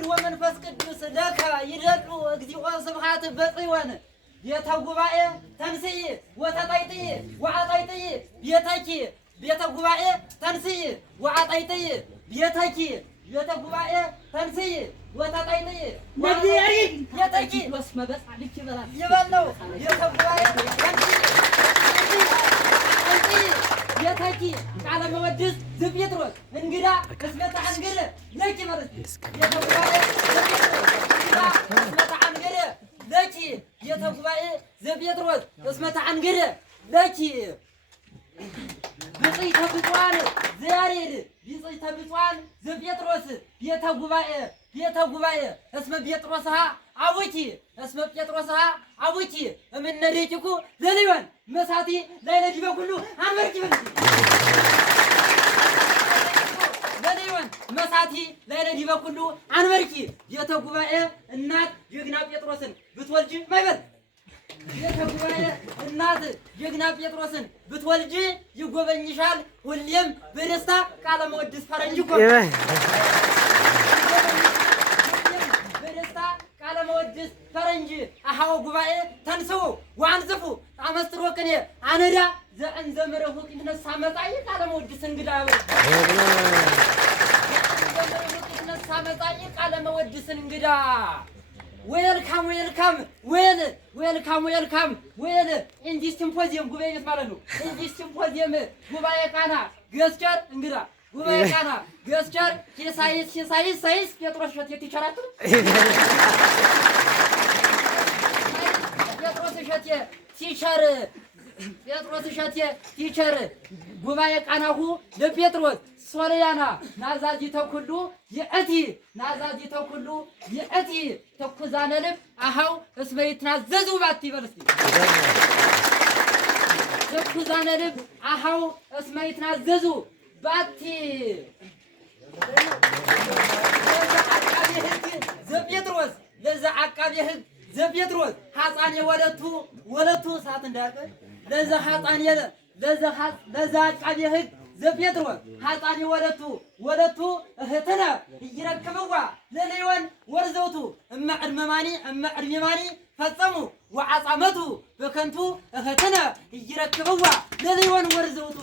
ወወልድ ወመንፈስ ቅዱስ ለከ ይደሉ እግዚኦ ስብሐት በጽዮን ቤተ ጉባኤ ተንሥኢ ወተጣይጥኢ ወአጣይጥኢ ቤተኪ ቤተ ጉባኤ ተንሥኢ ወአጣይጥኢ ቤተኪ ቤተ ጉባኤ ተንሥኢ ወተጣይጥኢ ነግዲሪ ቤተኪ ወስመበስ አልክ ይበላል ይበለው ቤተ ጉባኤ ተንሥኢ ቤተኪ ቃለ መወድስ ዝጴጥሮስ እንግዳ እስመ ተአንገረ ለኪ ማለት ቤተ ጉባኤ እንግዳ እስመ ተአንገረ ለኪ ቤተ ጉባኤ ዘጴጥሮስ እስመ ተአንገረ ለኪ ብፅዕተ ብፁዓን ዘያሬድ ብፅዕተ ብፁዓን ዘጴጥሮስ ቤተ ጉባኤ እስመ ጴጥሮስሃ አቡኪ እስመ ጴጥሮስሃ አቡኪ እምነ ደቂቁ ለልዮን መሳቲ ላዕለ ዲበ ኩሉ አንበርኪ ለልዮን መሳቲ ላዕለ ዲበ ኩሉ አንበርኪ ቤተ ጉባኤ እናት ጀግና ጴጥሮስን ብትወልጂ ማይበል ቤተ ጉባኤ እናት ጀግና ጴጥሮስን ብትወልጂ ይጎበኝሻል ሁሌም በደስታ ቃለ መወድስ ፈረንጅ እኮ በደስታ ቃለ መወድስ ፈረንጅ አሃው ጉባኤ ተንሥኡ ወአንጽፉ አመስጥሮ ቅኔ አነዳ ዘእንዘ መረሁ ይነሳ መጣይ ቃለ መወድስ እንግዳ ይነሳ መጣይ ቃለ መወድስ እንግዳ ዌልካም ዌልካም ዌልካም ኢን ዲስ ሲምፖዚየም ጉባኤ ቤት ማለት ነው። ኢን ዲስ ሲምፖዚየም ጉባኤ ቃና ገስቸር እንግዳ ጉባኤ ቃና ገስቸር ሳይስ ጴጥሮስ እሸቴ ቲቸራችሁ ጴጥሮስ እሸቴ ቲቸር ጴጥሮስ እሸቴ ቲቸር ጉባኤ ቃናሁ ለጴጥሮስ ሶርያና ናዛዚተ ኩሉ የእቲ ናዛዚተ ኩሉ የእቲ ተኩዛነ ልብ አሃው እስመ ይትናዘዙ ባቲ በልስቲ ተኩዛነ ልብ አሃው እስመ ይትናዘዙ ባቲ ዘጴጥሮስ ለዛ አቃቤ ሕግ ዘጴጥሮስ ሐፃኔ ወለቱ ሰዓት እንዳያልቅ ለዛ ሐፃኔ ለዛ አቃቤ ሕግ ዘጴጥሮስ ሐፃኔ ወለቱ እህትነ ይረክብዋ ለልዮን ወርዘውቱ እመ ዕድሜማኒ ፈጸሙ ወዓፃመቱ በከንቱ እህትነ ይረክብዋ ለልዮን ወርዘውቱ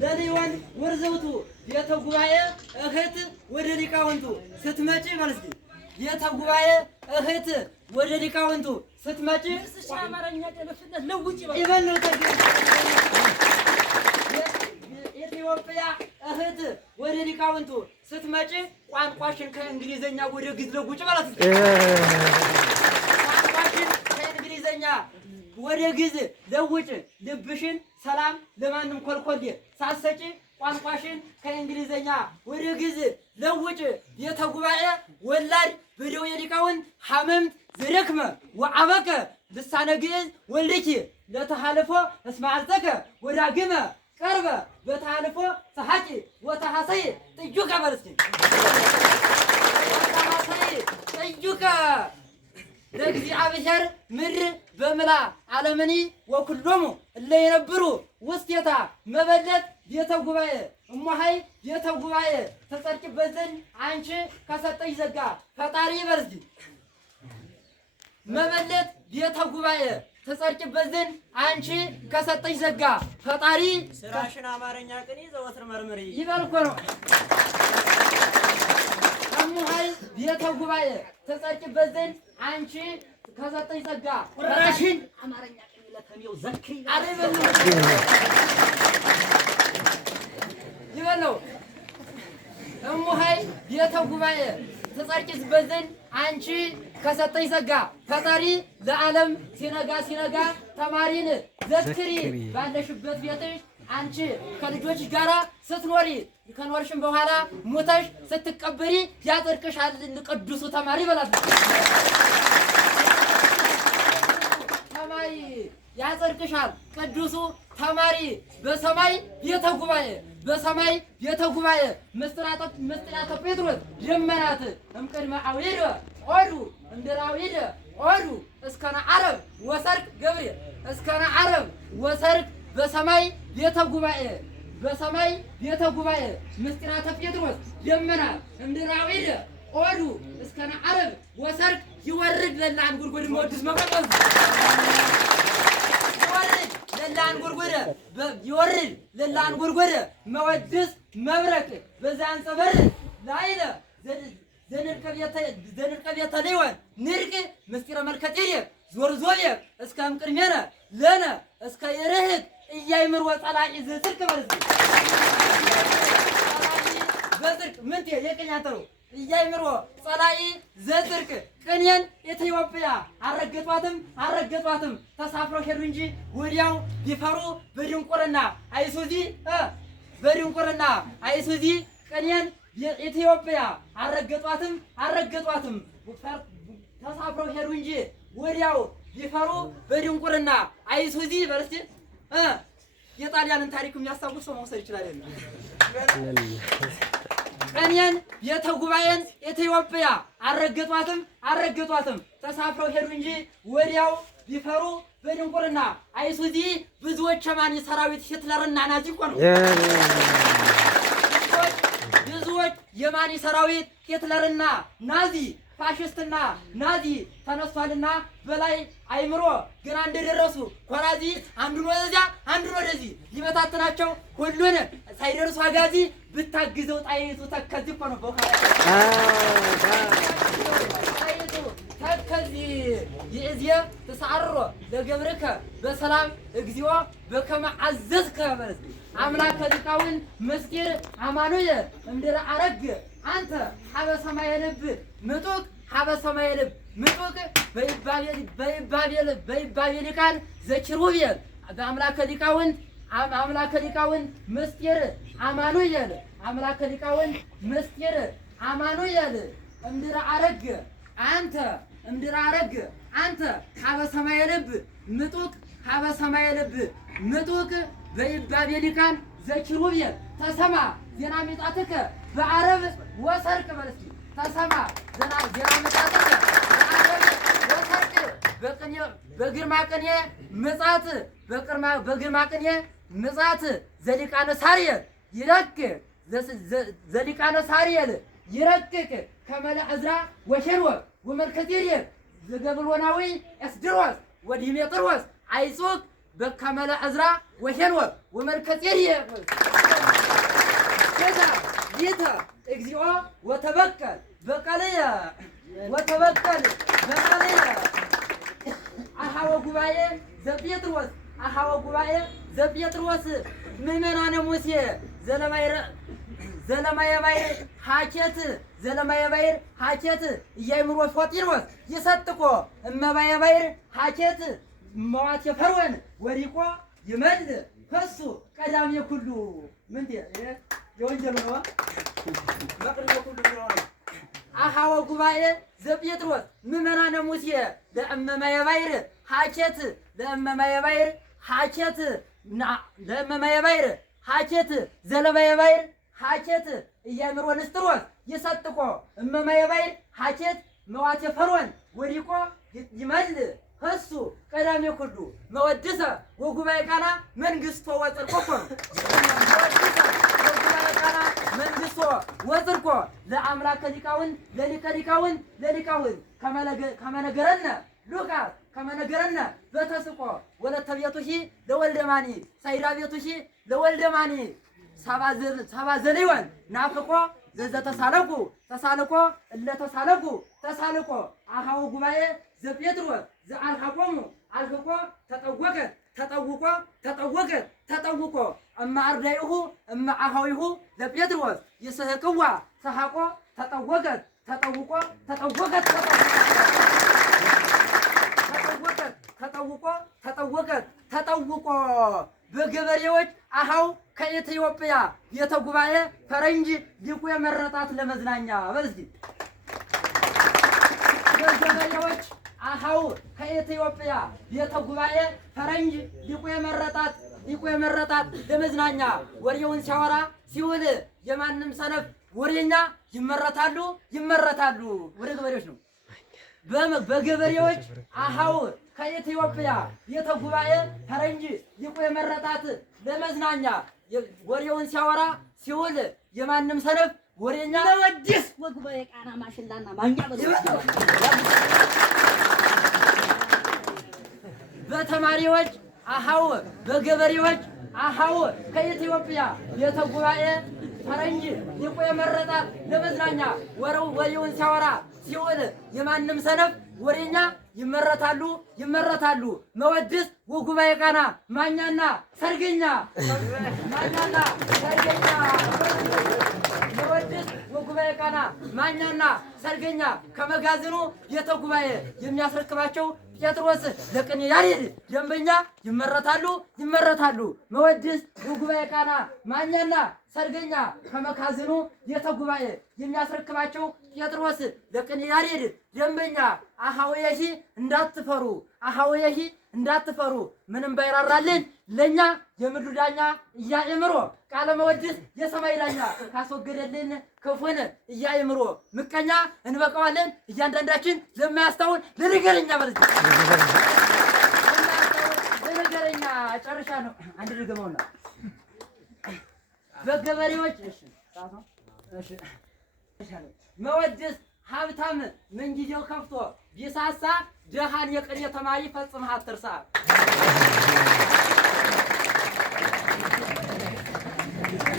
ለልዮን ወርዘውቱ ቤተ ጉባኤ እህት ወደ ሊቃውንቱ ስትመጪ ማለት ነው። ቤተ ጉባኤ እህት ወደ ሊቃውንቱ ስትመጪ አማርኛ ደለፍነት ለውጪ ይበል ነው። ኢትዮጵያ እህት ወደ ሊቃውንቱ ስትመጪ ቋንቋሽን ከእንግሊዘኛ ወደ ግዕዝ ለውጪ ማለት ነው። ቋንቋሽን ከእንግሊዘኛ ወደ ግዕዝ ለውጪ። ልብሽን ሰላም ለማንም ኮልኮሌ ሳትሰጪ ቋንቋሽን ከእንግሊዘኛ ወደ ግዕዝ ለውጪ። ቤተ ጉባኤ ወላድ በደዌ ሊቃውንት ሐመምት ዘደክመ ወዐበከ ልሳነ ግዕዝ ወልድኪ ለተሃልፎ እስመ አልተከ ወዳግመ ቀርበ በተሃልፎ ሰሐቂ ወተሐሰይ ጥዩከ በርስኪ ወተሐሰይ ጥዩከ ለእግዚአብሔር ምድር በምላ ዓለምኒ ወኩሎሙ እለ የነብሩ ውስቴታ መበለት ቤተ ጉባኤ እሞሃይ ቤተ ጉባኤ ተጸድቂበት ዘንድ አንቺ ከሰጠሽ ዘጋ ፈጣሪ ይበርዝ መበለት ቤተ ጉባኤ ተጸድቂበት ዘንድ አንቺ ከሰጠሽ ዘጋ ፈጣሪ ስራሽን አማርኛ ቅኔ ዘወትር መርምሪ ይበል እኮ ነው። እሞሃይ ቤተ ጉባኤ ተጸድቂበት ዘንድ አንቺ ከሰጠሽ ዘጋ ቁራሽን አማርኛ ቅኔ ለተሚው ዘክሪ አሬበል ይበለው እሞሃይ ቤተ ጉባኤ ተጸድቂበት ዘንድ አንቺ ከሰጠሽ ዘጋ ፈጣሪ ለዓለም ሲነጋ ተማሪን ዘክሪ ባለሽበት ቤትሽ አንቺ ከልጆች ጋራ ስትኖሪ ከኖርሽም በኋላ ሞተሽ ስትቀበሪ ያጸድቅሻል ቅዱሱ ተማሪ በላት ተማሪ ያጸድቅሻል ቅዱሱ ተማሪ በሰማይ ቤተ ጉባኤ ምስጢራተ ጴጥሮስ ደመናት እምቅድመ አውደ ኦዱ እምድኅረ አውደ ኦዱ እስከነ ዓረብ ወሰርክ ገብርኤል እስከነ ዓረብ ወሰርክ በሰማይ ቤተ ጉባኤ በሰማይ ቤተ ጉባኤ ምስጢራተ ጴጥሮስ ደመና እምድራዊደ ኦዱ እስከ ነዓረብ ወሰርክ ይወርድ ለላን ጉርጉድ መወድስ መቀጠዝ ለላን ጉርጉድ ይወርድ ለላን ጉርጉድ መወድስ መብረቅ በዛን ጸበር ላይለ ዘንርቀ ቤተ ሊወን ንርቅ ምስጢረ መልከጤየ ዞር ዞየ እስከ እምቅድሜነ ለነ እስከ የርህቅ እያይምር ወጸላኢ ዝጽድቅ በርዝ በጽድቅ ምንቴ የቅኝ አንተሩ እያይምሮ ጸላኢ ዘጽድቅ ቅኔን ኢትዮጵያ አረገጧትም ተሳፍረው ሄዱ እንጂ ወዲያው ቢፈሩ በድንቁርና አይሱዚ ቅኔን ኢትዮጵያ አረገጧትም ተሳፍረው ሄዱ እንጂ ወዲያው ቢፈሩ በድንቁርና አይሱዚ በርስቲ የጣሊያንን ታሪክ የሚያስታውስ ሰው መውሰድ ይችላል። ቅኔን ቤተ ጉባኤን ኢትዮጵያ አረገጧትም ተሳፍረው ሄዱ እንጂ ወዲያው ቢፈሩ በድንቁርና አይሱዚ ብዙዎች የማኒ ሰራዊት ሂትለርና ናዚ እኮ ነው። ብዙዎች የማኒ ሰራዊት ሂትለርና ናዚ ፋሽስትና ናዚ ተነስቷልና በላይ አይምሮ ግን እንደደረሱ ኮራዚ አንዱን ወደዚያ አንዱን ወደዚህ ሊበታተናቸው ሁሉን ሳይደርሱ አጋዚ ብታግዘው ጣይቱ ተከዚ እኮ ነው ጣይቱ ተከዚ ይእዝየ ተሳርሮ ለገብርከ በሰላም እግዚኦ በከመ አዘዝከ በለስ አምላከ ሊቃውን ምስጢር አማኑኤል እምድረ አረግ አንተ ሀበ ሰማየ ልብ ምጡቅ ሀበ ሰማየ ልብ ምጡቅ በይባቤል ቃል ዘኪሩቤል በአምላከ ሊቃውን ምስጢር አማኑኤል አምላከ ሊቃውን ምስጢር አማኑኤል እምድረ አረግ አንተ ሀበ ሰማየ ልብ ምጡቅ ሀበ ሰማየ ልብ ምጡቅ በይባቤል ቃል ዘኪሩቤል ተሰማ ዜና ሚጣትከ በአረብ ወሰርቅ በልስቲ ተሰማ ዜና ሚጣትከ በአረብ ወሰርቅ በግርማ ቅኔ ምጻት በግርማ ቅኔ ምጻት ዘሊቃነ ሳርየል ይረቅ ዘሊቃነ ሳርየል ይረቅቅ ከመለ ዕዝራ ወሸንወር ወመልከጼዴቅ ዘገብሎናዊ ኤስድሮስ ወዲሜጥሮስ አይጹቅ በከመለ ዕዝራ ወሸንወር ወመልከጼዴቅ ይተ እግዚኦ ወተበቀል በቀልየ አሃወ ጉባኤ ዘጴጥሮስ ምእመናነ ሙሴ ዘለማየ ባሕር ሀኬት እያይምሮ ፎጢሮስ ይሰጥቆ እመባየ ባሕር ሀኬት መዋቴ ፈርዖን ወዲቆ ይመል ከሱ ቀዳሜ ኩሉ ምንቴ የወንጀሉ ነው መቅድመ ኩሉ ነው። አሃወ ጉባኤ ዘጴጥሮስ ምእመናነ ሙሴ ለእመማየ ባሕር ሀኬት ዘለማየ ባሕር ሀኬት እያይምሮ ንስጥሮስ ይሰጥቆ እመማየ ባሕር ሀኬት መዋቴ ፈርዖን ወዲቆ ይመል ከሱ ቀዳሜ ኩሉ መወድሰ ወጉባኤ ቃና መንግሥቶ ወጽድቆ እኮ ነው። መንግሥቶ ወጽድቆ ለአምላከ ሊቃውን ለሊቃውን ከመነገረነ ሉቃስ ከመነገረነ በተስቆ ወለተ ቤቱሂ ለወልደማኒ ሳይዳ ቤቱሂ ለወልደማኒ ሰባ ዘሌወን ናፍቆ ዘተሳለቁ ተሳልቆ አሃው ጉባኤ ዘጴጥሮስ ዘአልሐቆሙ አልህቆ ተጠውቆ እማ አርዳኢሁ እማ አሃዊሁ ለጴጥሮስ ይስሕቅዋ ሰሐቆ ተጠውቆ በገበሬዎች አሃው ከኢትዮጵያ ቤተ ጉባኤ ፈረንጅ ሊቁ የመረጣት ለመዝናኛ በልዚ በገበሬዎች አሃው ከኢትዮጵያ ቤተ ጉባኤ ፈረንጅ ሊቁ የመረጣት ለመዝናኛ ወሬውን ሲያወራ ሲውል የማንም ሰነፍ ወሬኛ ይመረታሉ። ወደ ገበሬዎች ነው። በገበሬዎች አሃው ከኢትዮጵያ ቤተ ጉባኤ ፈረንጅ ሊቁ የመረጣት ለመዝናኛ ወሬውን ሲያወራ ሲውል የማንም ሰነፍ ወሬኛ ለወዲስ ወጉባኤ ቃና ማሽላና ማንጃ በተማሪዎች አሃው በገበሬዎች አሃው ከኢትዮጵያ ቤተ ጉባኤ ፈረንጅ ሊቁ የመረጣት ለመዝናኛ ወሬውን ሲያወራ ሲውል የማንም ሰነፍ ወሬኛ ይመረታሉ። መወድስ ወጉባኤ ቃና ማኛና ሰርገኛ መወድስ ወጉባኤ ቃና ማኛና ሰርገኛ ከመጋዘኑ ቤተ ጉባኤ የሚያስረክባቸው ጴጥሮስ ለቅኔ ያሬድ ደንበኛ ይመረታሉ። መወድስ ወጉባኤ ቃና ማኛና ሰርገኛ ከመጋዘኑ ቤተ ጉባኤ የሚያስረክባቸው ጴጥሮስ ለቅኔ ያሬድ ደንበኛ አሃወየሂ እንዳትፈሩ ምንም ባይራራልን ለኛ የምድሩ ዳኛ እያእምሮ ቃለ መወድስ የሰማይ ዳኛ ካስወገደልን ክፉን እያእምሮ ምቀኛ እንበቀዋለን እያንዳንዳችን ለማያስታውን ለነገረኛ ማለት ለነገረኛ ጨርሻ ነው። አንድ ድገመውና በገበሬዎች መወድስ ሀብታም ምንጊዜው ከፍቶ ቢሳሳ ደሃን የቅኔ ተማሪ ፈጽመህ አትርሳ።